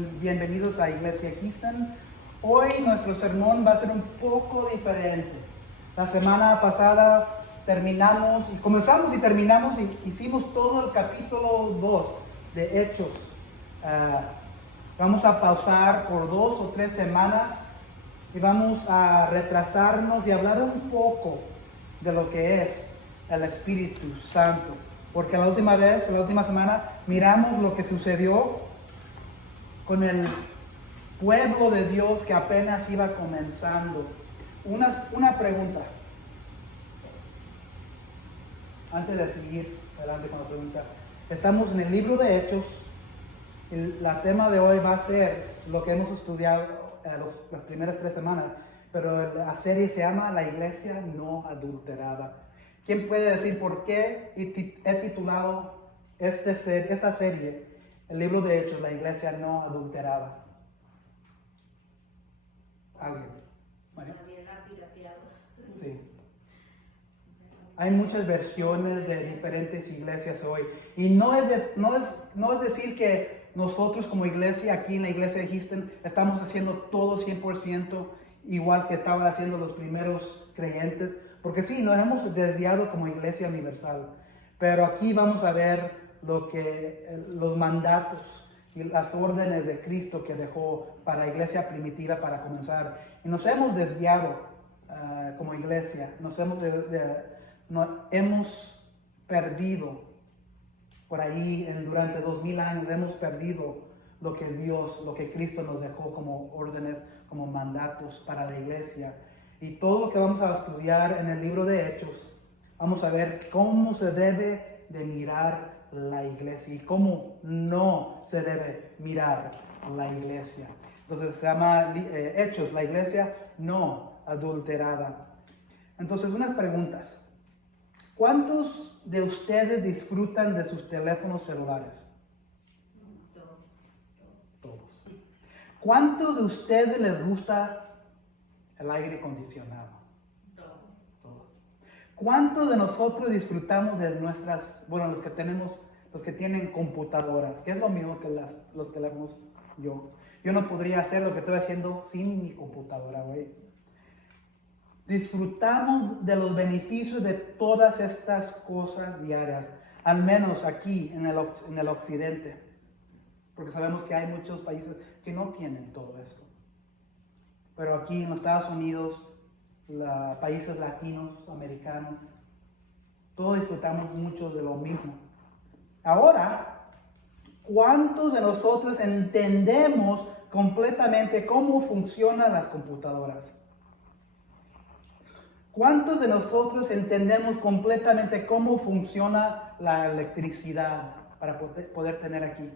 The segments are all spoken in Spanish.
Bienvenidos a Iglesia Houston. Hoy nuestro sermón va a ser un poco diferente. La semana pasada comenzamos y terminamos y hicimos todo el capítulo 2 de Hechos. Vamos a pausar por 2 o 3 semanas y vamos a retrasarnos y hablar un poco de lo que es el Espíritu Santo. Porque la última semana, miramos lo que sucedió con el pueblo de Dios que apenas iba comenzando. Una pregunta, antes de seguir adelante con la pregunta. Estamos en el libro de Hechos. El tema de hoy va a ser lo que hemos estudiado las primeras 3 semanas, pero la serie se llama La Iglesia No Adulterada. ¿Quién puede decir por qué he titulado esta serie, el libro de Hechos, La Iglesia No Adulterada? ¿Alguien? Bueno. Sí. Hay muchas versiones de diferentes iglesias hoy. Y no es decir que nosotros como iglesia, aquí en la iglesia de Houston, estamos haciendo todo 100% igual que estaban haciendo los primeros creyentes. Porque sí, nos hemos desviado como iglesia universal. Pero aquí vamos a ver los mandatos y las órdenes de Cristo que dejó para la iglesia primitiva para comenzar. Y nos hemos desviado como iglesia, hemos perdido por ahí durante 2000 años, hemos perdido lo que Cristo nos dejó como órdenes, como mandatos para la iglesia. Y todo lo que vamos a estudiar en el libro de Hechos, vamos a ver cómo se debe de mirar la iglesia y cómo no se debe mirar la iglesia. Entonces se llama Hechos, la iglesia no adulterada. Entonces, unas preguntas. ¿Cuántos de ustedes disfrutan de sus teléfonos celulares? Todos. ¿Cuántos de ustedes les gusta el aire acondicionado? Todos. ¿Cuántos de nosotros disfrutamos de los que tienen computadoras, que es lo mismo que los teléfonos? Yo no podría hacer lo que estoy haciendo sin mi computadora, güey. Disfrutamos de los beneficios de todas estas cosas diarias, al menos aquí en el occidente, porque sabemos que hay muchos países que no tienen todo esto. Pero aquí en los Estados Unidos, países latinos, americanos, todos disfrutamos mucho de lo mismo. Ahora, ¿cuántos de nosotros entendemos completamente cómo funcionan las computadoras? ¿Cuántos de nosotros entendemos completamente cómo funciona la electricidad para poder tener aquí?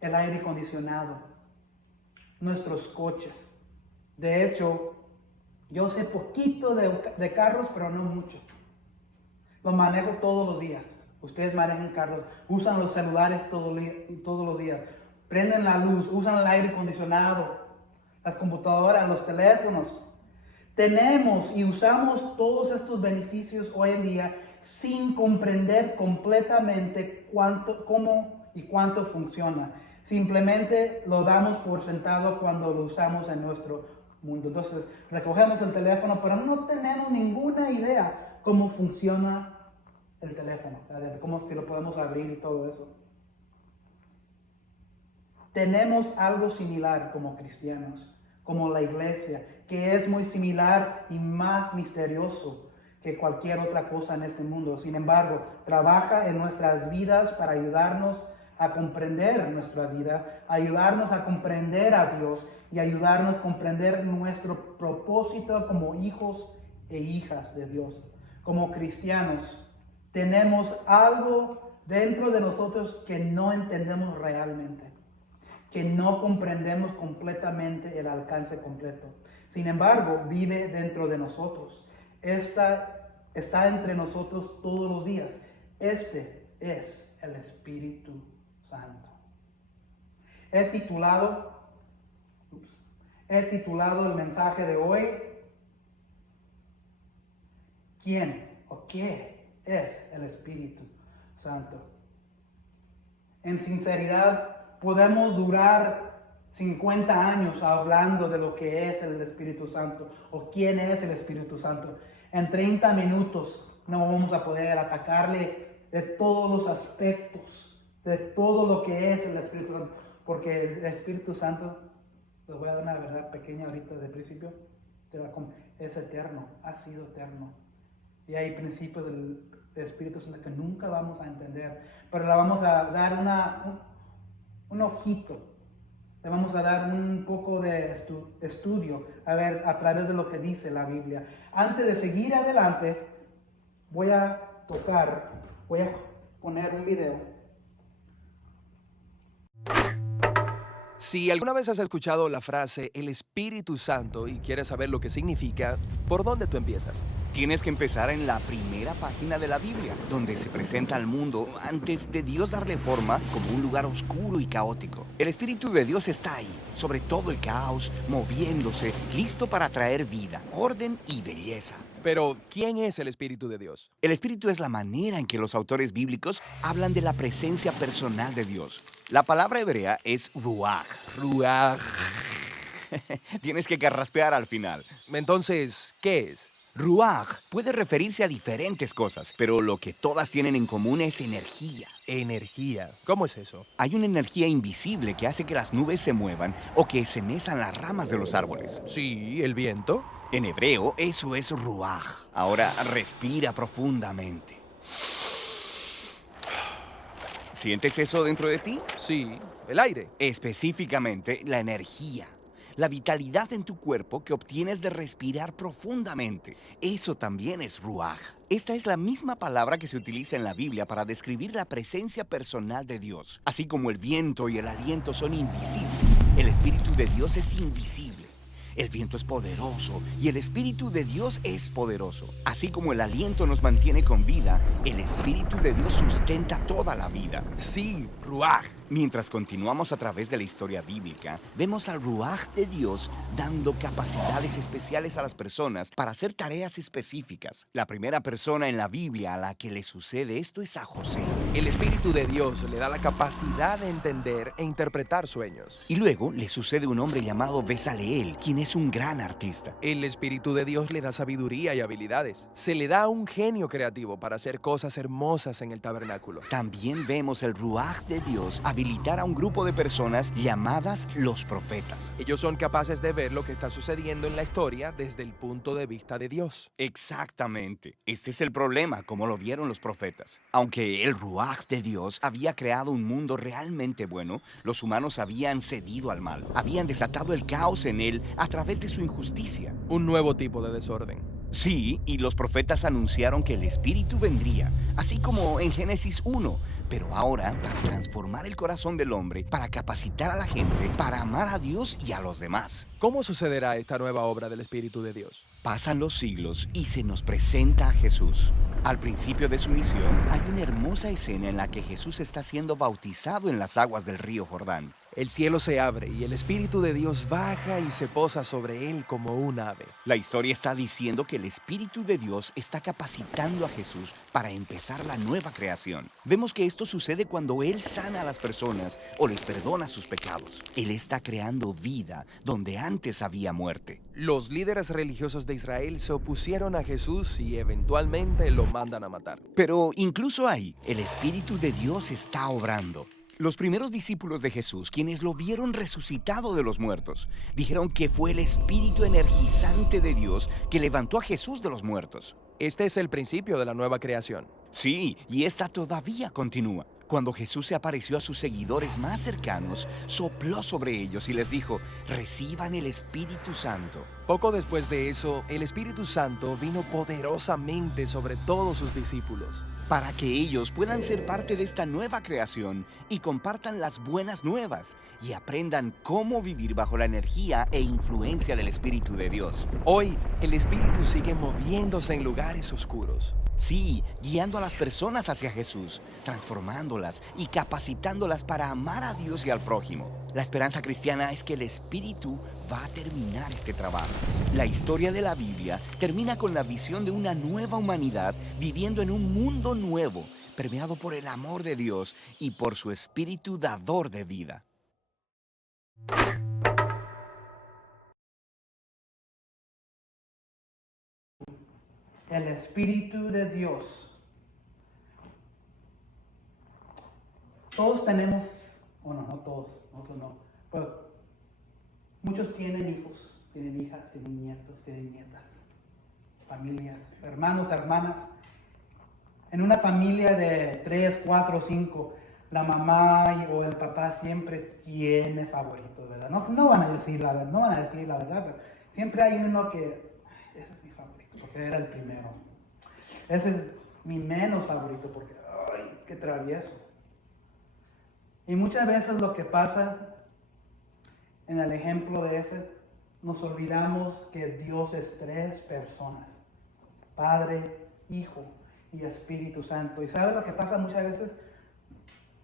El aire acondicionado, nuestros coches. De hecho, yo sé poquito de carros, pero no mucho. Lo manejo todos los días. Ustedes manejan carros, usan los celulares todos los días. Prenden la luz, usan el aire acondicionado, las computadoras, los teléfonos. Tenemos y usamos todos estos beneficios hoy en día sin comprender completamente cómo y cuánto funciona. Simplemente lo damos por sentado cuando lo usamos en nuestro mundo. Entonces, recogemos el teléfono, pero no tenemos ninguna idea cómo funciona el teléfono, cómo si lo podemos abrir y todo eso. Tenemos algo similar como cristianos, como la iglesia, que es muy similar y más misterioso que cualquier otra cosa en este mundo. Sin embargo, trabaja en nuestras vidas para ayudarnos a comprender nuestras vidas, ayudarnos a comprender a Dios y ayudarnos a comprender nuestro propósito como hijos e hijas de Dios. Como cristianos, tenemos algo dentro de nosotros que no entendemos realmente, que no comprendemos completamente el alcance completo. Sin embargo, vive dentro de nosotros. Está entre nosotros todos los días. Este es el Espíritu Santo. He titulado el mensaje de hoy, ¿quién o qué es el Espíritu Santo? En sinceridad, podemos durar 50 años hablando de lo que es el Espíritu Santo o quién es el Espíritu Santo. En 30 minutos no vamos a poder atacarle de todos los aspectos, de todo lo que es el Espíritu Santo, porque el Espíritu Santo, les voy a dar una verdad pequeña ahorita de principio, es eterno, ha sido eterno. Y hay principios del Espíritu Santo que nunca vamos a entender, pero le vamos a dar un ojito, le vamos a dar un poco de estudio, a ver, a través de lo que dice la Biblia. Antes de seguir adelante, voy a poner un video. Si alguna vez has escuchado la frase el Espíritu Santo y quieres saber lo que significa, ¿por dónde tú empiezas? Tienes que empezar en la primera página de la Biblia, donde se presenta al mundo antes de Dios darle forma como un lugar oscuro y caótico. El Espíritu de Dios está ahí, sobre todo el caos, moviéndose, listo para traer vida, orden y belleza. Pero, ¿quién es el Espíritu de Dios? El Espíritu es la manera en que los autores bíblicos hablan de la presencia personal de Dios. La palabra hebrea es ruach. Ruach. Tienes que carraspear al final. Entonces, ¿qué es? Ruach puede referirse a diferentes cosas, pero lo que todas tienen en común es energía. Energía. ¿Cómo es eso? Hay una energía invisible que hace que las nubes se muevan o que se mezan las ramas de los árboles. Sí, el viento. En hebreo, eso es ruach. Ahora respira profundamente. ¿Sientes eso dentro de ti? Sí, el aire. Específicamente, la energía. La vitalidad en tu cuerpo que obtienes de respirar profundamente. Eso también es ruach. Esta es la misma palabra que se utiliza en la Biblia para describir la presencia personal de Dios. Así como el viento y el aliento son invisibles, el Espíritu de Dios es invisible. El viento es poderoso y el Espíritu de Dios es poderoso. Así como el aliento nos mantiene con vida, el Espíritu de Dios sustenta toda la vida. Sí, ruach. Mientras continuamos a través de la historia bíblica, vemos al ruach de Dios dando capacidades especiales a las personas para hacer tareas específicas. La primera persona en la Biblia a la que le sucede esto es a José. El Espíritu de Dios le da la capacidad de entender e interpretar sueños. Y luego le sucede a un hombre llamado Bezaleel, quien es un gran artista. El Espíritu de Dios le da sabiduría y habilidades. Se le da un genio creativo para hacer cosas hermosas en el tabernáculo. También vemos el ruach de Dios habilitar a un grupo de personas llamadas los profetas. Ellos son capaces de ver lo que está sucediendo en la historia desde el punto de vista de Dios. Exactamente. Este es el problema, como lo vieron los profetas. Aunque el ruach de Dios había creado un mundo realmente bueno, los humanos habían cedido al mal. Habían desatado el caos en él a través de su injusticia. Un nuevo tipo de desorden. Sí, y los profetas anunciaron que el Espíritu vendría, así como en Génesis 1. Pero ahora, para transformar el corazón del hombre, para capacitar a la gente, para amar a Dios y a los demás. ¿Cómo sucederá esta nueva obra del Espíritu de Dios? Pasan los siglos y se nos presenta a Jesús. Al principio de su misión, hay una hermosa escena en la que Jesús está siendo bautizado en las aguas del río Jordán. El cielo se abre y el Espíritu de Dios baja y se posa sobre él como un ave. La historia está diciendo que el Espíritu de Dios está capacitando a Jesús para empezar la nueva creación. Vemos que esto sucede cuando Él sana a las personas o les perdona sus pecados. Él está creando vida donde antes había muerte. Los líderes religiosos de Israel se opusieron a Jesús y eventualmente lo mandan a matar. Pero incluso ahí, el Espíritu de Dios está obrando. Los primeros discípulos de Jesús, quienes lo vieron resucitado de los muertos, dijeron que fue el Espíritu energizante de Dios que levantó a Jesús de los muertos. Este es el principio de la nueva creación. Sí, y esta todavía continúa. Cuando Jesús se apareció a sus seguidores más cercanos, sopló sobre ellos y les dijo, reciban el Espíritu Santo. Poco después de eso, el Espíritu Santo vino poderosamente sobre todos sus discípulos. Para que ellos puedan ser parte de esta nueva creación y compartan las buenas nuevas y aprendan cómo vivir bajo la energía e influencia del Espíritu de Dios. Hoy, el Espíritu sigue moviéndose en lugares oscuros. Sí, guiando a las personas hacia Jesús, transformándolas y capacitándolas para amar a Dios y al prójimo. La esperanza cristiana es que el Espíritu va a terminar este trabajo. La historia de la Biblia termina con la visión de una nueva humanidad viviendo en un mundo nuevo, permeado por el amor de Dios y por su Espíritu dador de vida. El Espíritu de Dios. Todos tenemos, bueno, no todos, nosotros no, pero muchos tienen hijos, tienen hijas, tienen nietos, tienen nietas, familias, hermanos, hermanas. En una familia de 3, 4, 5, la mamá o el papá siempre tiene favoritos, ¿verdad? No van a decir la verdad, no van a decir la verdad, pero siempre hay uno que, ese es mi favorito, porque era el primero. Ese es mi menos favorito, porque, ay, qué travieso. Y muchas veces lo que pasa en el ejemplo de ese, nos olvidamos que Dios es 3 personas, Padre, Hijo y Espíritu Santo. ¿Y sabes lo que pasa muchas veces?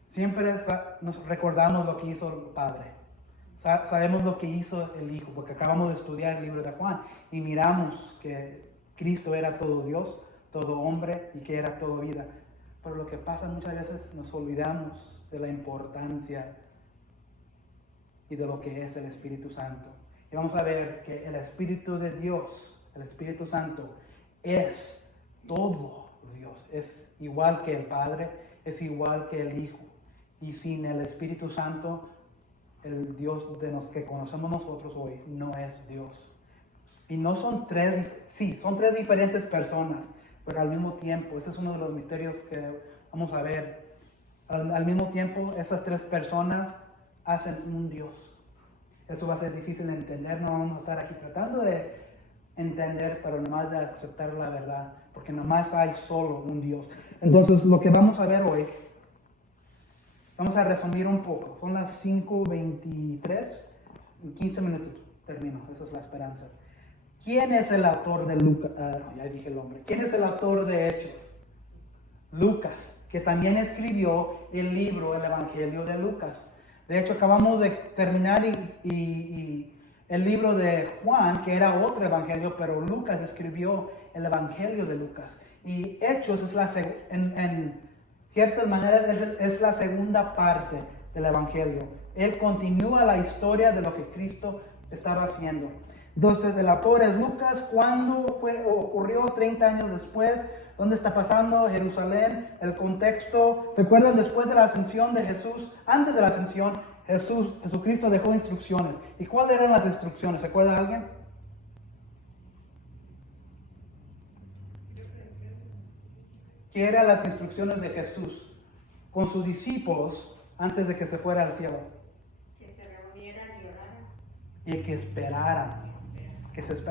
Siempre nos recordamos lo que hizo el Padre. Sabemos lo que hizo el Hijo, porque acabamos de estudiar el libro de Juan y miramos que Cristo era todo Dios, todo hombre y que era todo vida. Pero lo que pasa muchas veces nos olvidamos de la importancia y de lo que es el Espíritu Santo. Y vamos a ver que el Espíritu de Dios, el Espíritu Santo, es todo Dios. Es igual que el Padre, es igual que el Hijo. Y sin el Espíritu Santo, el Dios de los que conocemos nosotros hoy no es Dios. Y no son 3, sí, son 3 diferentes personas, pero al mismo tiempo, ese es uno de los misterios que vamos a ver. Al mismo tiempo, esas 3 personas hacen un Dios. Eso va a ser difícil de entender, no vamos a estar aquí tratando de entender, pero nomás de aceptar la verdad, porque nomás hay solo un Dios. Entonces, lo que vamos a ver hoy, vamos a resumir un poco. Son las 5:23, en 15 minutos termino, esa es la esperanza. ¿Quién es el autor de Lucas? Ya dije el nombre. ¿Quién es el autor de Hechos? Lucas, que también escribió el libro, el Evangelio de Lucas. De hecho, acabamos de terminar y el libro de Juan, que era otro evangelio, pero Lucas escribió el Evangelio de Lucas. Y Hechos es en ciertas maneras es la segunda parte del Evangelio. Él continúa la historia de lo que Cristo estaba haciendo. Entonces, el autor es Lucas. ¿Cuándo ocurrió? 30 años después. ¿Dónde está pasando? Jerusalén. El contexto. ¿Se acuerdan? Después de la ascensión de Jesús, antes de la ascensión, Jesucristo dejó instrucciones. ¿Y cuáles eran las instrucciones? ¿Se acuerda alguien? ¿Qué eran las instrucciones de Jesús con sus discípulos antes de que se fuera al cielo? Que se reunieran y oraran. Y que esperaran.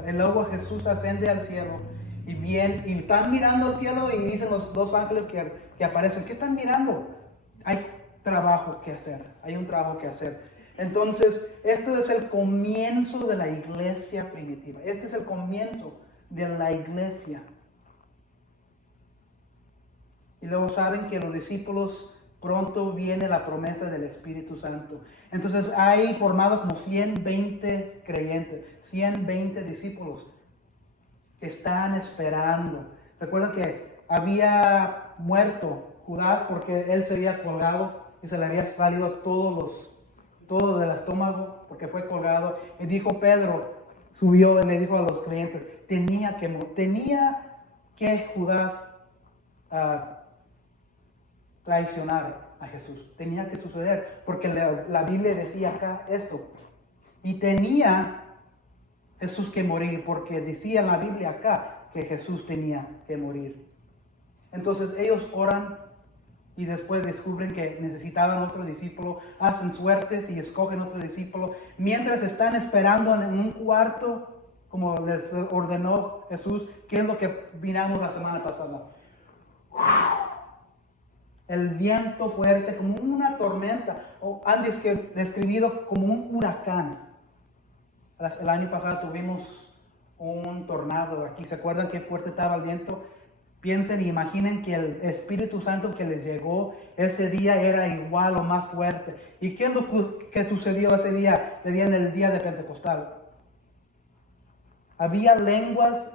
Y luego Jesús asciende al cielo y están mirando al cielo y dicen los 2 ángeles que aparecen, ¿qué están mirando? Hay trabajo que hacer, hay un trabajo que hacer. Entonces, esto es el comienzo de la iglesia primitiva. Este es el comienzo de la iglesia. Y luego saben que los discípulos, pronto viene la promesa del Espíritu Santo. Entonces hay formado como 120 creyentes, 120 discípulos que están esperando. ¿Se acuerdan que había muerto Judas porque él se había colgado y se le había salido todo del estómago porque fue colgado? Y dijo Pedro, subió y le dijo a los creyentes, tenía que Judas traicionar a Jesús. Tenía que suceder, porque la Biblia decía acá esto. Y tenía Jesús que morir, porque decía la Biblia acá que Jesús tenía que morir. Entonces ellos oran y después descubren que necesitaban otro discípulo, hacen suertes y escogen otro discípulo. Mientras están esperando en un cuarto, como les ordenó Jesús, que es lo que miramos la semana pasada. El viento fuerte, como una tormenta, o han describido como un huracán. El año pasado tuvimos un tornado aquí. ¿Se acuerdan qué fuerte estaba el viento? piensen y imaginen que el Espíritu Santo que les llegó ese día era igual o más fuerte. ¿Y qué es lo que sucedió ese día, en el día de Pentecostal? Había lenguas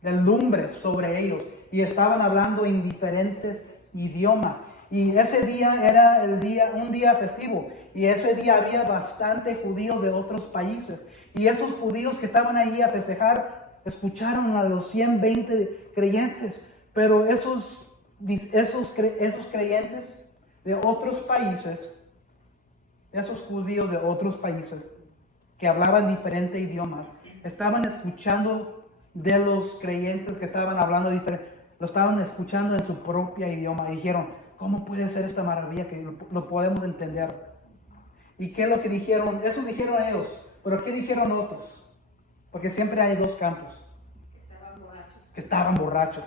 de lumbre sobre ellos y estaban hablando en diferentes idiomas. Y ese día era un día festivo. Y ese día había bastante judíos de otros países. Y esos judíos que estaban ahí a festejar escucharon a los 120 creyentes. Pero esos creyentes de otros países, esos judíos de otros países que hablaban diferentes idiomas, estaban escuchando de los creyentes que estaban hablando diferente, lo estaban escuchando en su propio idioma y dijeron, ¿cómo puede ser esta maravilla que lo podemos entender? ¿Y qué es lo que dijeron? Eso dijeron ellos, pero ¿qué dijeron otros? Porque siempre hay dos campos. Que estaban borrachos.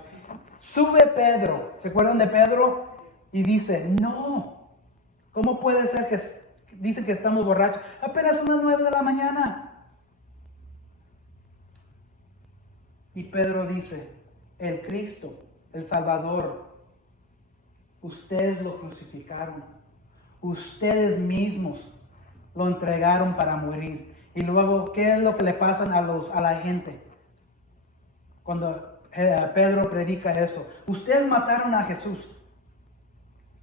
Sube Pedro, ¿se acuerdan de Pedro? Y dice, no, ¿cómo puede ser que dicen que estamos borrachos? Apenas son las 9 de la mañana. Y Pedro dice, el Cristo, el Salvador, ustedes lo crucificaron, ustedes mismos lo entregaron para morir. Y luego, ¿qué es lo que le pasan a la gente? Cuando Pedro predica eso, ustedes mataron a Jesús.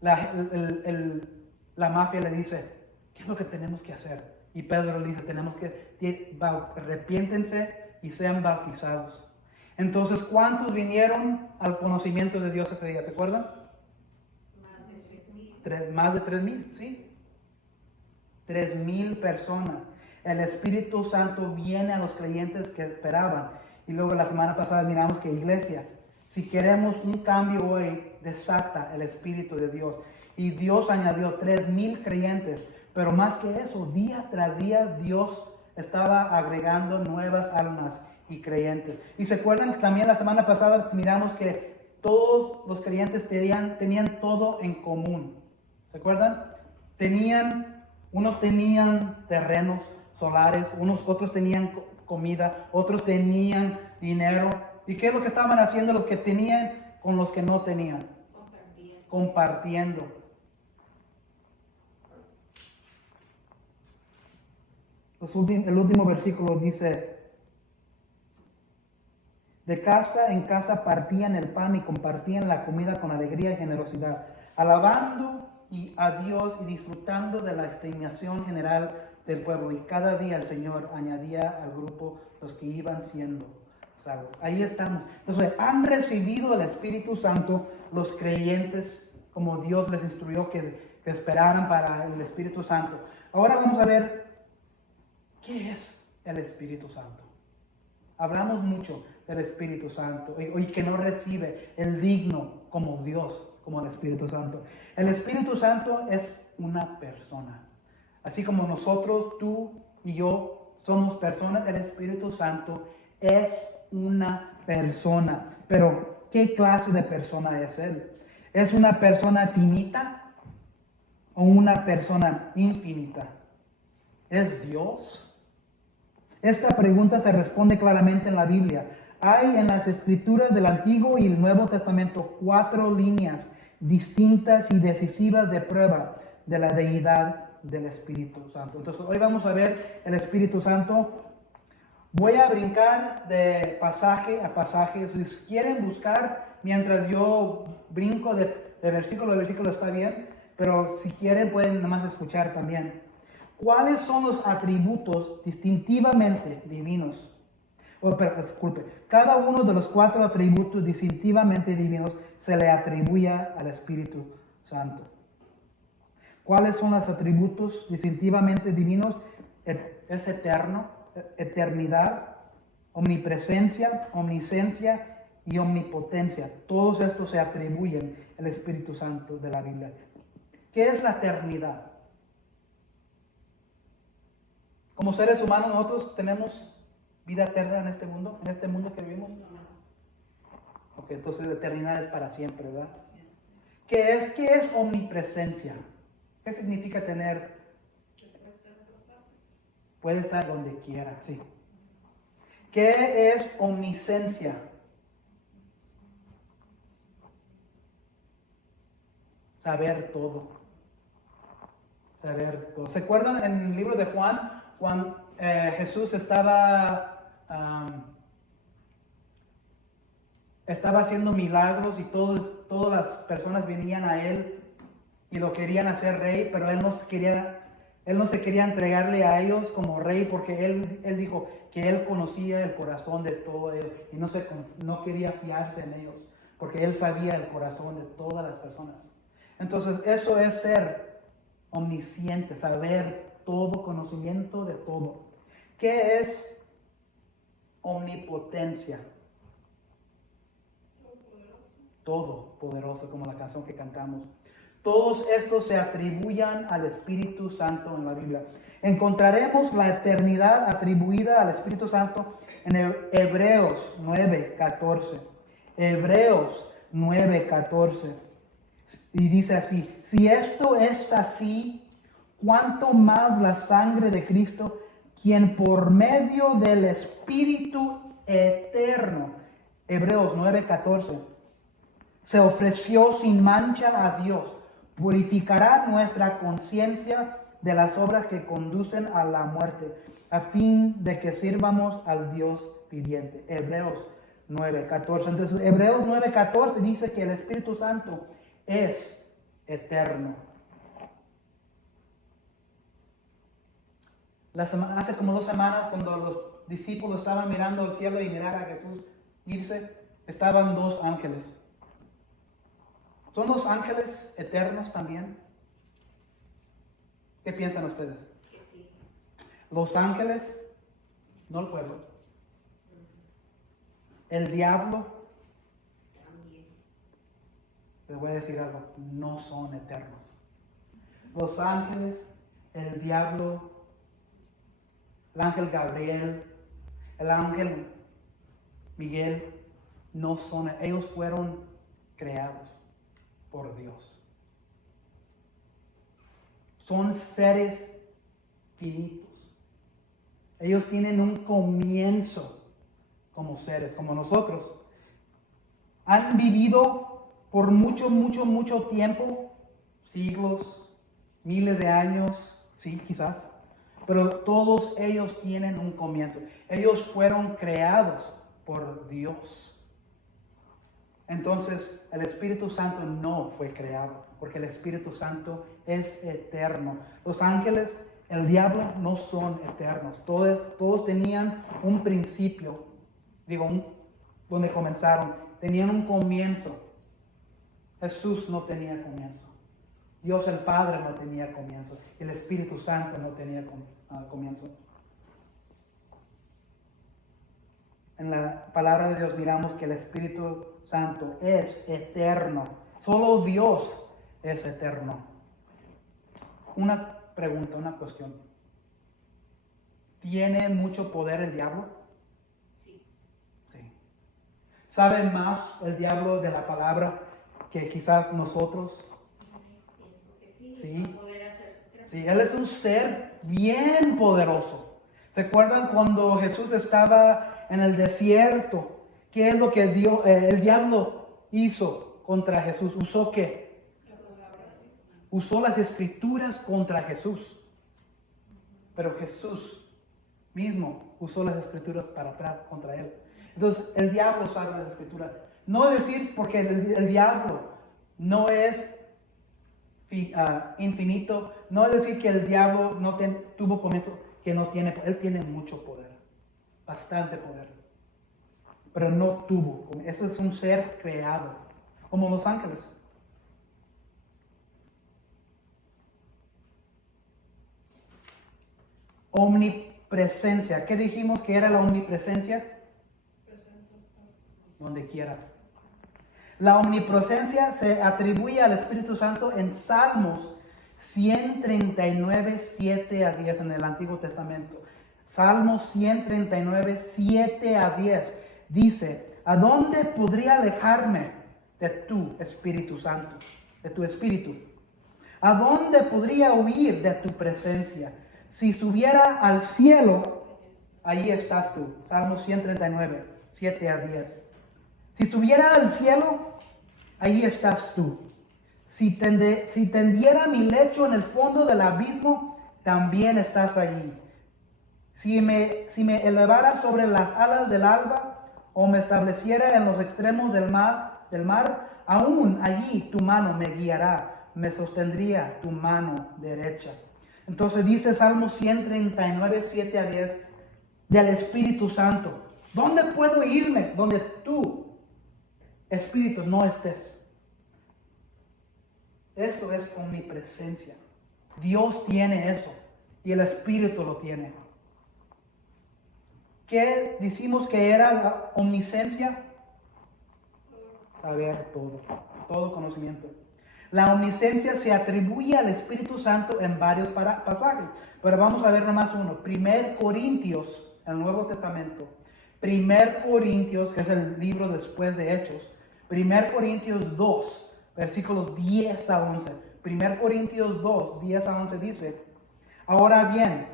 La mafia le dice, ¿qué es lo que tenemos que hacer? Y Pedro le dice, tenemos que arrepiéntense y sean bautizados. Entonces, ¿cuántos vinieron al conocimiento de Dios ese día? ¿Se acuerdan? Más de 3,000, ¿sí? 3,000 personas. El Espíritu Santo viene a los creyentes que esperaban. Y luego la semana pasada miramos que iglesia, si queremos un cambio hoy, desata el Espíritu de Dios. Y Dios añadió 3,000 creyentes. Pero más que eso, día tras día Dios estaba agregando nuevas almas y creyentes. Y se acuerdan que también la semana pasada miramos que todos los creyentes tenían todo en común. ¿Se acuerdan? Unos tenían terrenos solares, otros tenían comida, otros tenían dinero. ¿Y qué es lo que estaban haciendo los que tenían con los que no tenían? Compartiendo. El último versículo dice, de casa en casa partían el pan y compartían la comida con alegría y generosidad, alabando a Dios y disfrutando de la estimación general del pueblo. Y cada día el Señor añadía al grupo los que iban siendo salvos. Ahí estamos. Entonces, han recibido el Espíritu Santo los creyentes como Dios les instruyó que esperaran para el Espíritu Santo. Ahora vamos a ver qué es el Espíritu Santo. Hablamos mucho del Espíritu Santo y que no recibe el digno como Dios, como el Espíritu Santo. El Espíritu Santo es una persona. Así como nosotros, tú y yo somos personas, el Espíritu Santo es una persona. Pero, ¿qué clase de persona es Él? ¿Es una persona finita o una persona infinita? ¿Es Dios? Esta pregunta se responde claramente en la Biblia. Hay en las escrituras del Antiguo y el Nuevo Testamento 4 líneas distintas y decisivas de prueba de la deidad del Espíritu Santo. Entonces, hoy vamos a ver el Espíritu Santo. Voy a brincar de pasaje a pasaje. Si quieren buscar, mientras yo brinco de versículo a versículo, está bien. Pero si quieren, pueden nomás escuchar también. ¿Cuáles son los atributos distintivamente divinos? Cada uno de los 4 atributos distintivamente divinos se le atribuye al Espíritu Santo. ¿Cuáles son los atributos distintivamente divinos? Es eterno, eternidad, omnipresencia, omnisciencia y omnipotencia. Todos estos se atribuyen al Espíritu Santo de la Biblia. ¿Qué es la eternidad? Como seres humanos, nosotros tenemos vida eterna en este mundo que vivimos. Ok, entonces la eternidad es para siempre, ¿verdad? ¿Qué es omnipresencia? ¿Qué significa tener? Puede estar donde quiera, sí. ¿Qué es omnisciencia? saber todo. Saber todo. ¿Se acuerdan en el libro de Juan, cuando Jesús estaba haciendo milagros y todas las personas venían a él y lo querían hacer rey, pero él no se quería entregarle a ellos como rey porque él dijo que él conocía el corazón de todo ellos y no quería fiarse en ellos porque él sabía el corazón de todas las personas. Entonces eso es ser omnisciente, saber todo, conocimiento de todo. ¿Qué es omnipotencia? Todopoderoso, como la canción que cantamos. Todos estos se atribuyen al Espíritu Santo en la Biblia. Encontraremos la eternidad atribuida al Espíritu Santo en Hebreos 9:14. Hebreos 9:14. Y dice así: si esto es así, ¿cuánto más la sangre de Cristo, quien por medio del Espíritu eterno, Hebreos 9:14, se ofreció sin mancha a Dios, purificará nuestra conciencia de las obras que conducen a la muerte, a fin de que sirvamos al Dios viviente? Hebreos 9:14. Entonces, Hebreos 9:14 dice que el Espíritu Santo es eterno. Hace como 2 semanas, cuando los discípulos estaban mirando al cielo y mirar a Jesús irse, estaban 2 ángeles. ¿Son los ángeles eternos también? ¿Qué piensan ustedes? Que sí. Los ángeles, no el pueblo. El diablo, También. les voy a decir algo, no son eternos. Los ángeles, el diablo, el ángel Gabriel, el ángel Miguel, no son, ellos fueron creados por Dios. Son seres finitos. Ellos tienen un comienzo como seres, como nosotros. Han vivido por mucho tiempo, siglos, miles de años, sí, quizás, pero todos ellos tienen un comienzo. Ellos fueron creados por Dios. Entonces, el Espíritu Santo no fue creado, porque el Espíritu Santo es eterno. Los ángeles, el diablo, no son eternos. Todos tenían un principio, donde comenzaron. Tenían un comienzo. Jesús no tenía comienzo. Dios el Padre no tenía comienzo. El Espíritu Santo no tenía comienzo. En la palabra de Dios miramos que el Espíritu Santo es eterno. Solo Dios es eterno. Una pregunta, una cuestión. ¿Tiene mucho poder el diablo? Sí. Sí. ¿Sabe más el diablo de la palabra que quizás nosotros? Pienso que sí. Sí. Va a poder hacer sus trampas. Sí, él es un ser bien poderoso. ¿Se acuerdan cuando Jesús estaba en el desierto? ¿Qué es lo que el diablo hizo contra Jesús? ¿Usó qué? Usó las escrituras contra Jesús. Pero Jesús mismo usó las escrituras para atrás contra él. Entonces, el diablo sabe las escrituras. No es decir, porque el diablo no es infinito, no es decir que el diablo no tuvo comienzo, que no tiene, él tiene mucho poder, bastante poder, pero no tuvo. Ese es un ser creado, como los ángeles. Omnipresencia. ¿Qué dijimos que era la omnipresencia? Donde quiera. La omnipresencia se atribuye al Espíritu Santo en Salmos 139, 7 a 10 en el Antiguo Testamento. Salmos 139, 7 a 10. Dice: ¿a dónde podría alejarme de tu Espíritu Santo? De tu Espíritu. ¿A dónde podría huir de tu presencia? Si subiera al cielo, allí estás tú. Salmos 139, 7 a 10. Si subiera al cielo, allí estás tú. Si tendiera mi lecho en el fondo del abismo, también estás allí. Si me elevara sobre las alas del alba, o me estableciera en los extremos del mar, aún allí tu mano me guiará, me sostendría tu mano derecha. Entonces dice Salmo 139, 7 a 10, del Espíritu Santo. ¿Dónde puedo irme? Donde tú, Espíritu, no estés. Eso es omnipresencia. Dios tiene eso y el Espíritu lo tiene. ¿Qué decimos que era la omnisciencia? Saber todo conocimiento. La omnisciencia se atribuye al Espíritu Santo en varios pasajes, pero vamos a ver nomás uno. 1 Corintios, el Nuevo Testamento. 1 Corintios, que es el libro después de Hechos. 1 Corintios 2, versículos 10 a 11. 1 Corintios 2, 10 a 11 dice: ahora bien,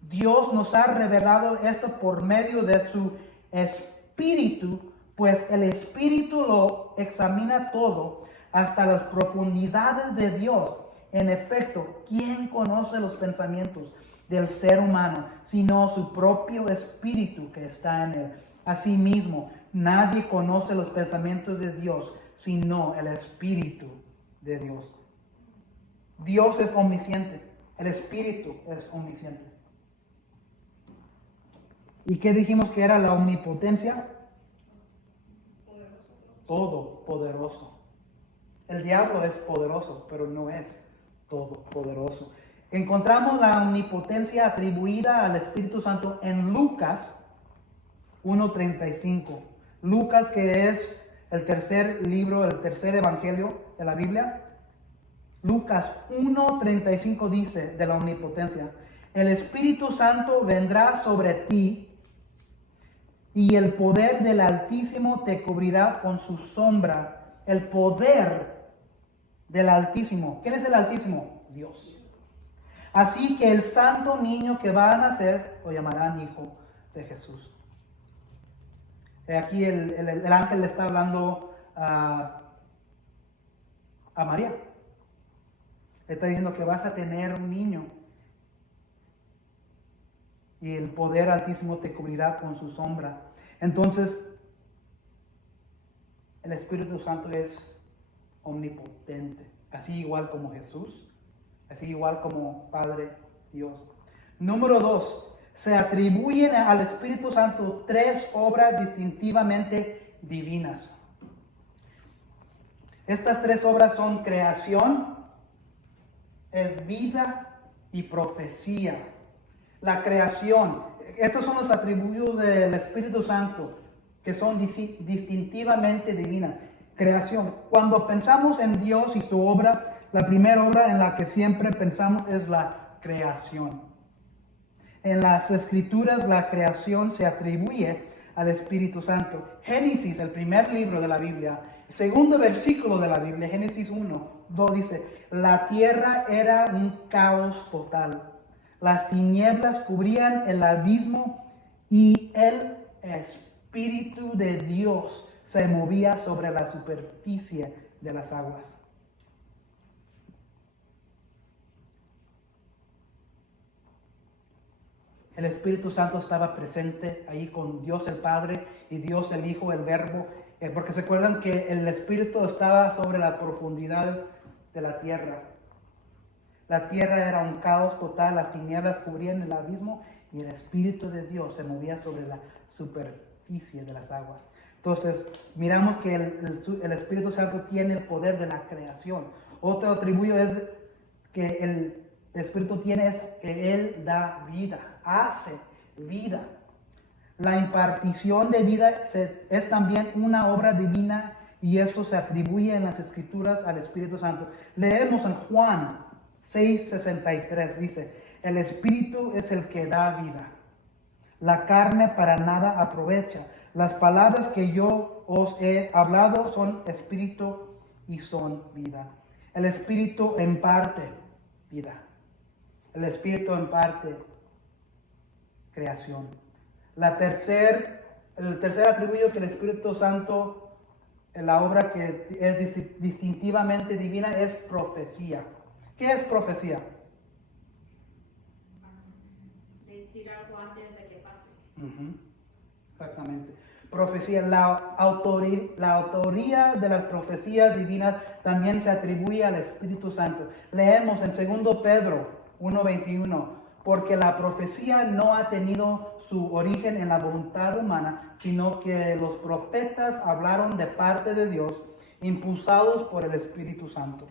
Dios nos ha revelado esto por medio de su Espíritu, pues el Espíritu lo examina todo, hasta las profundidades de Dios. En efecto, ¿quién conoce los pensamientos del ser humano, sino su propio Espíritu que está en él? Asimismo, nadie conoce los pensamientos de Dios, sino el Espíritu de Dios. Dios es omnisciente, el Espíritu es omnisciente. ¿Y qué dijimos que era la omnipotencia? Todopoderoso. El diablo es poderoso, pero no es todopoderoso. Encontramos la omnipotencia atribuida al Espíritu Santo en Lucas 1:35. Lucas, que es el tercer libro, el tercer evangelio de la Biblia. Lucas 1:35 dice de la omnipotencia: el Espíritu Santo vendrá sobre ti y el poder del Altísimo te cubrirá con su sombra. El poder del Altísimo. ¿Quién es el Altísimo? Dios. Así que el santo niño que va a nacer lo llamarán Hijo de Jesús. Aquí el ángel le está hablando a María. Le está diciendo que vas a tener un niño y el poder altísimo te cubrirá con su sombra. Entonces, el Espíritu Santo es omnipotente, así igual como Jesús, así igual como Padre Dios. Número 2, se atribuyen al Espíritu Santo 3 obras distintivamente divinas. Estas 3 obras son creación, es vida y profecía. La creación, estos son los atributos del Espíritu Santo que son distintivamente divinas. Creación, cuando pensamos en Dios y su obra, la primera obra en la que siempre pensamos es la creación. En las Escrituras la creación se atribuye al Espíritu Santo. Génesis, el primer libro de la Biblia, el segundo versículo de la Biblia, Génesis 1:2 dice: la tierra era un caos total. Las tinieblas cubrían el abismo y el Espíritu de Dios se movía sobre la superficie de las aguas. El Espíritu Santo estaba presente ahí con Dios el Padre y Dios el Hijo, el Verbo, porque se acuerdan que el Espíritu estaba sobre las profundidades de la tierra. La tierra era un caos total, las tinieblas cubrían el abismo y el Espíritu de Dios se movía sobre la superficie de las aguas. Entonces, miramos que el Espíritu Santo tiene el poder de la creación. Otro atributo es que el Espíritu tiene es que Él da vida, hace vida. La impartición de vida es también una obra divina y eso se atribuye en las Escrituras al Espíritu Santo. Leemos en Juan 6:63, dice: el Espíritu es el que da vida. La carne para nada aprovecha. Las palabras que yo os he hablado son espíritu y son vida. El Espíritu imparte vida. El Espíritu imparte creación. El tercer atributo que el Espíritu Santo la obra que es distintivamente divina es profecía. ¿Qué es profecía? Decir algo antes de que pase. Ujú, exactamente. Profecía, la autoría de las profecías divinas también se atribuye al Espíritu Santo. Leemos en 2 Pedro 1:21, porque la profecía no ha tenido su origen en la voluntad humana, sino que los profetas hablaron de parte de Dios, impulsados por el Espíritu Santo.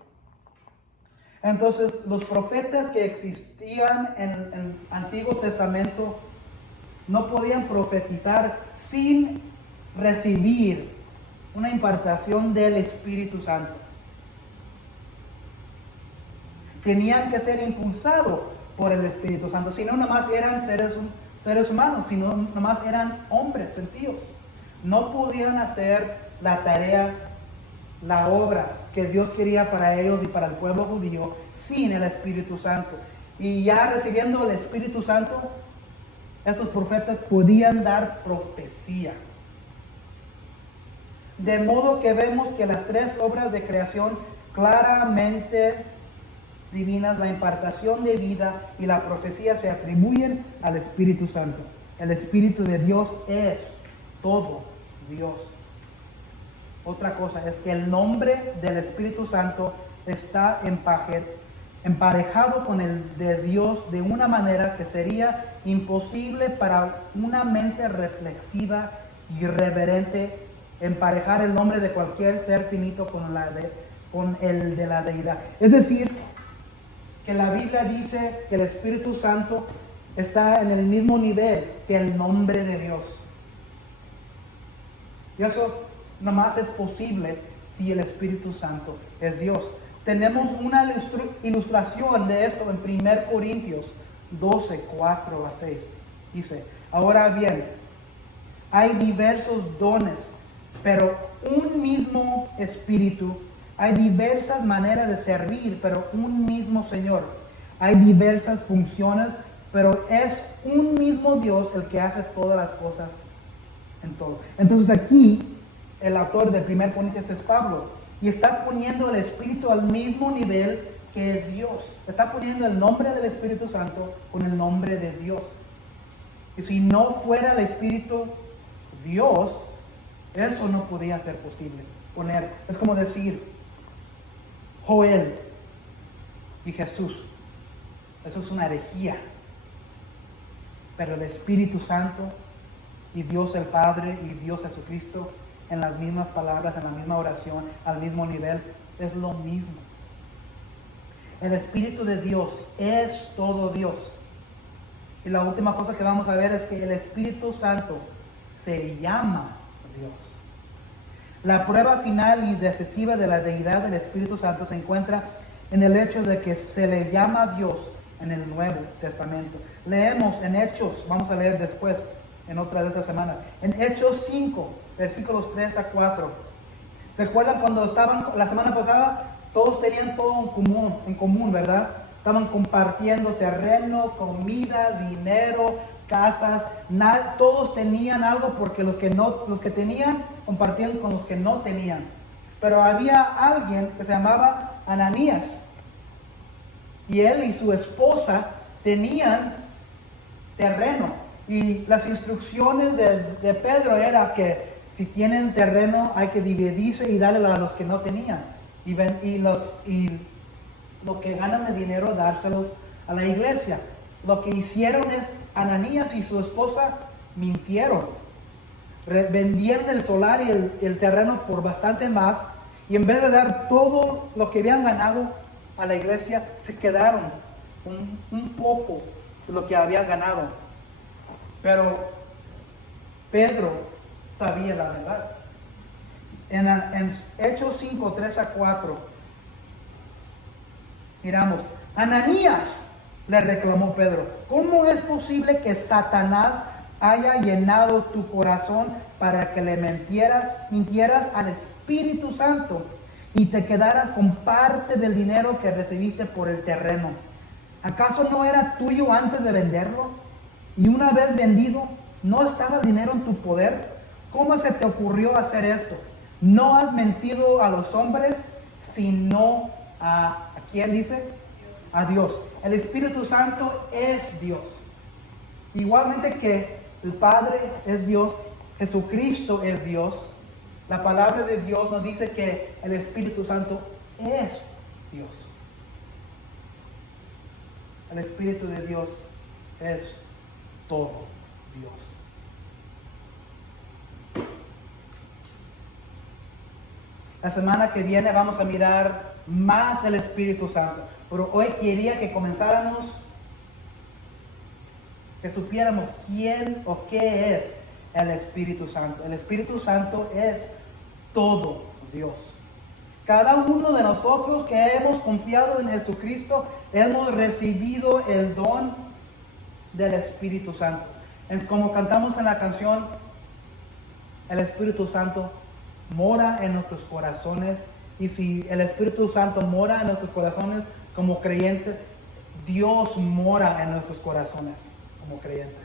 Entonces, los profetas que existían en el Antiguo Testamento no podían profetizar sin recibir una impartación del Espíritu Santo. Tenían que ser impulsados por el Espíritu Santo, si no nomás eran seres humanos, si no nomás eran hombres sencillos. No podían hacer la tarea, la obra que Dios quería para ellos y para el pueblo judío sin el Espíritu Santo. Y ya recibiendo el Espíritu Santo, estos profetas podían dar profecía. De modo que vemos que las tres obras de creación claramente divinas, la impartación de vida y la profecía, se atribuyen al Espíritu Santo. El Espíritu de Dios es todo Dios. Otra cosa es que el nombre del Espíritu Santo está emparejado con el de Dios de una manera que sería imposible para una mente reflexiva y reverente emparejar el nombre de cualquier ser finito con el de la deidad. Es decir, que la Biblia dice que el Espíritu Santo está en el mismo nivel que el nombre de Dios. Y eso nomás es posible si el Espíritu Santo es Dios. Tenemos una ilustración de esto en 1 Corintios 12, 4 a 6. Dice, ahora bien, hay diversos dones, pero un mismo Espíritu. Hay diversas maneras de servir, pero un mismo Señor. Hay diversas funciones, pero es un mismo Dios el que hace todas las cosas en todo. Entonces aquí el autor de 1 Corintios es Pablo, y está poniendo el Espíritu al mismo nivel que Dios. Está poniendo el nombre del Espíritu Santo con el nombre de Dios. Y si no fuera el Espíritu Dios, eso no podía ser posible. Es como decir Joel y Jesús. Eso es una herejía. Pero el Espíritu Santo y Dios el Padre y Dios Jesucristo, en las mismas palabras, en la misma oración, al mismo nivel, es lo mismo. El Espíritu de Dios es todo Dios. Y la última cosa que vamos a ver es que el Espíritu Santo se llama Dios. La prueba final y decisiva de la deidad del Espíritu Santo se encuentra en el hecho de que se le llama Dios en el Nuevo Testamento. Leemos en Hechos, vamos a leer después, en otra de esta semana, en Hechos 5, versículos 3 a 4. ¿Recuerdan cuando estaban la semana pasada? Todos tenían todo en común, ¿verdad? Estaban compartiendo terreno, comida, dinero, casas, todos tenían algo, porque los que tenían compartían con los que no tenían. Pero había alguien que se llamaba Ananías, y él y su esposa tenían terreno, y las instrucciones de Pedro era que si tienen terreno hay que dividirse y darle a los que no tenían, y lo que ganan de dinero dárselos a la iglesia. Lo que hicieron es Ananías y su esposa mintieron. Vendieron el solar y el terreno por bastante más, y en vez de dar todo lo que habían ganado a la iglesia, se quedaron un poco de lo que habían ganado. Pero Pedro sabía la verdad. En Hechos 5, 3 a 4, miramos, Ananías, le reclamó Pedro, ¿cómo es posible que Satanás haya llenado tu corazón para que le mintieras al Espíritu Santo y te quedaras con parte del dinero que recibiste por el terreno? ¿Acaso no era tuyo antes de venderlo? Y una vez vendido, ¿no estaba el dinero en tu poder? ¿Cómo se te ocurrió hacer esto? No has mentido a los hombres, sino ¿a quién dice? A Dios. El Espíritu Santo es Dios. Igualmente que el Padre es Dios, Jesucristo es Dios. La palabra de Dios nos dice que el Espíritu Santo es Dios. El Espíritu de Dios es todo Dios. La semana que viene vamos a mirar más del Espíritu Santo. Pero hoy quería que comenzáramos, que supiéramos quién o qué es el Espíritu Santo. El Espíritu Santo es todo Dios. Cada uno de nosotros que hemos confiado en Jesucristo, hemos recibido el don del Espíritu Santo. Como cantamos en la canción, el Espíritu Santo mora en nuestros corazones. Y si el Espíritu Santo mora en nuestros corazones como creyentes, Dios mora en nuestros corazones como creyentes.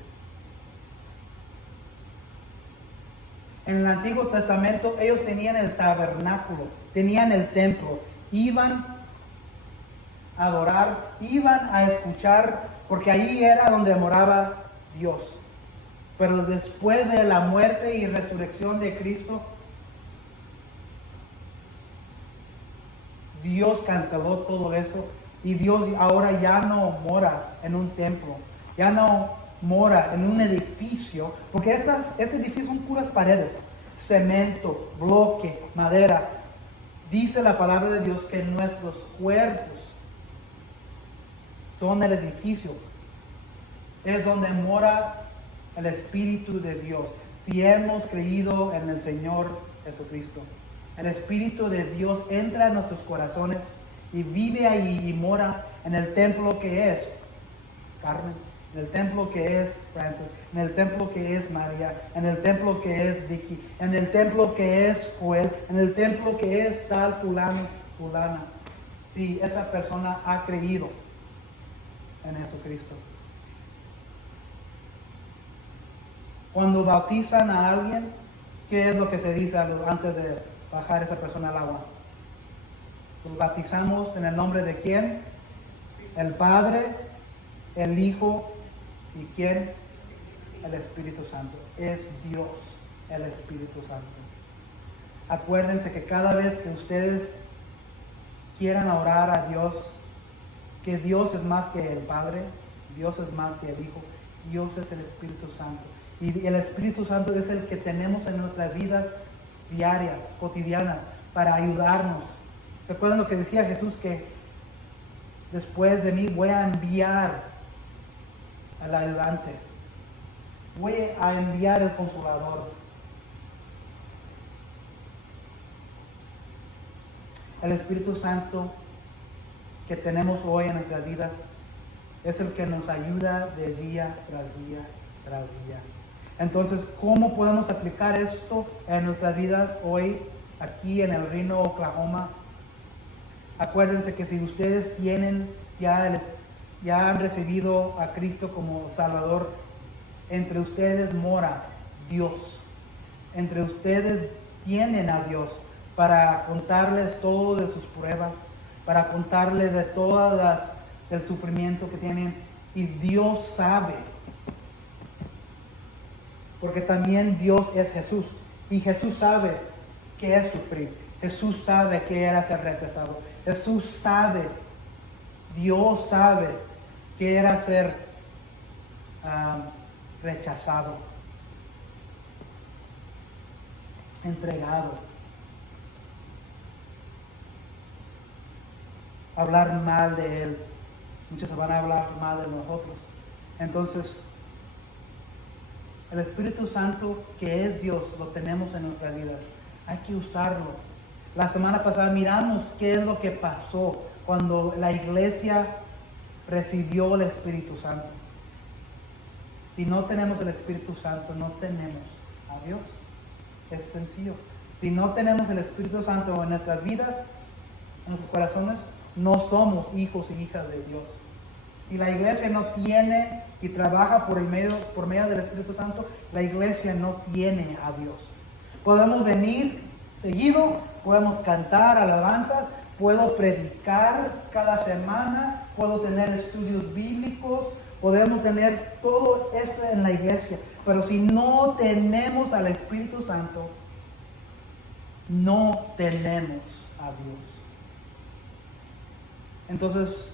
En el Antiguo Testamento ellos tenían el tabernáculo, tenían el templo, iban a adorar, iban a escuchar, porque ahí era donde moraba Dios. Pero después de la muerte y resurrección de Cristo, Dios canceló todo eso y Dios ahora ya no mora en un templo, ya no mora en un edificio, porque este edificio son puras paredes, cemento, bloque, madera. Dice la palabra de Dios que nuestros cuerpos son el edificio, es donde mora el Espíritu de Dios, si hemos creído en el Señor Jesucristo. El Espíritu de Dios entra en nuestros corazones y vive ahí y mora en el templo que es Carmen, en el templo que es Francis, en el templo que es María, en el templo que es Vicky, en el templo que es Joel, en el templo que es tal fulano, fulana. Si esa persona ha creído en Jesucristo. Cuando bautizan a alguien, ¿qué es lo que se dice antes de bajar esa persona al agua? Lo bautizamos en el nombre de ¿quién? El Padre, el Hijo y ¿quién? El Espíritu Santo. Es Dios, el Espíritu Santo. Acuérdense que cada vez que ustedes quieran orar a Dios, que Dios es más que el Padre, Dios es más que el Hijo, Dios es el Espíritu Santo. Y el Espíritu Santo es el que tenemos en nuestras vidas diarias, cotidianas, para ayudarnos. ¿Se acuerdan lo que decía Jesús? Que después de mí voy a enviar al ayudante. Voy a enviar el consolador. El Espíritu Santo que tenemos hoy en nuestras vidas es el que nos ayuda de día tras día tras día. Entonces, ¿cómo podemos aplicar esto en nuestras vidas hoy aquí en el Reno, Oklahoma? Acuérdense que si ustedes tienen ya han recibido a Cristo como Salvador, entre ustedes mora Dios. Entre ustedes tienen a Dios para contarles todo de sus pruebas, para contarles de del sufrimiento que tienen. Y Dios sabe. Porque también Dios es Jesús. Y Jesús sabe qué es sufrir. Jesús sabe qué era ser rechazado. Jesús sabe, Dios sabe qué era ser rechazado, entregado, hablar mal de Él. Muchos van a hablar mal de nosotros. Entonces, el Espíritu Santo, que es Dios, lo tenemos en nuestras vidas. Hay que usarlo. La semana pasada miramos qué es lo que pasó cuando la iglesia recibió el Espíritu Santo. Si no tenemos el Espíritu Santo, no tenemos a Dios. Es sencillo. Si no tenemos el Espíritu Santo en nuestras vidas, en nuestros corazones, no somos hijos y hijas de Dios. Y la iglesia no tiene y trabaja por medio del Espíritu Santo, la iglesia no tiene a Dios. Podemos venir, seguido, podemos cantar alabanzas, puedo predicar cada semana, puedo tener estudios bíblicos, podemos tener todo esto en la iglesia, pero si no tenemos al Espíritu Santo, no tenemos a Dios. Entonces,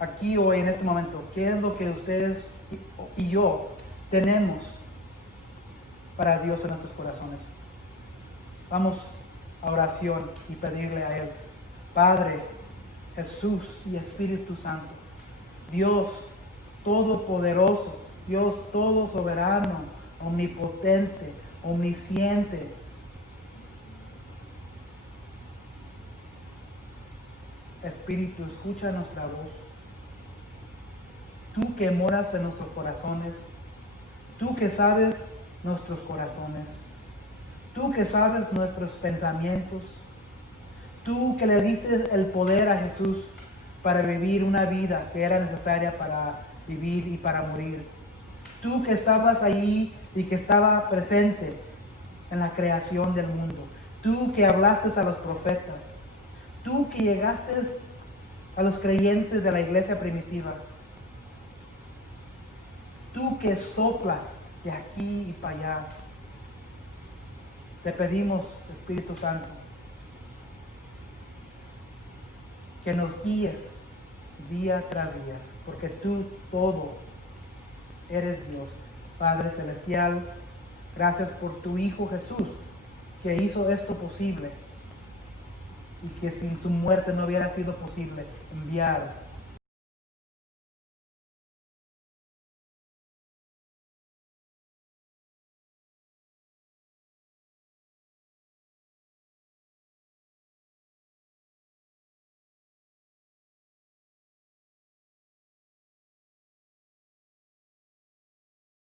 aquí hoy en este momento, ¿qué es lo que ustedes y yo tenemos para Dios en nuestros corazones? Vamos a oración y pedirle a Él: Padre, Jesús y Espíritu Santo, Dios todopoderoso, Dios todo soberano, omnipotente, omnisciente, Espíritu, escucha nuestra voz. Tú que moras en nuestros corazones, tú que sabes nuestros corazones, tú que sabes nuestros pensamientos, tú que le diste el poder a Jesús para vivir una vida que era necesaria para vivir y para morir. Tú que estabas allí y que estaba presente en la creación del mundo. Tú que hablaste a los profetas. Tú que llegaste a los creyentes de la iglesia primitiva. Tú que soplas de aquí y para allá. Te pedimos, Espíritu Santo, que nos guíes día tras día, porque tú todo eres Dios. Padre Celestial, gracias por tu Hijo Jesús, que hizo esto posible y que sin su muerte no hubiera sido posible enviar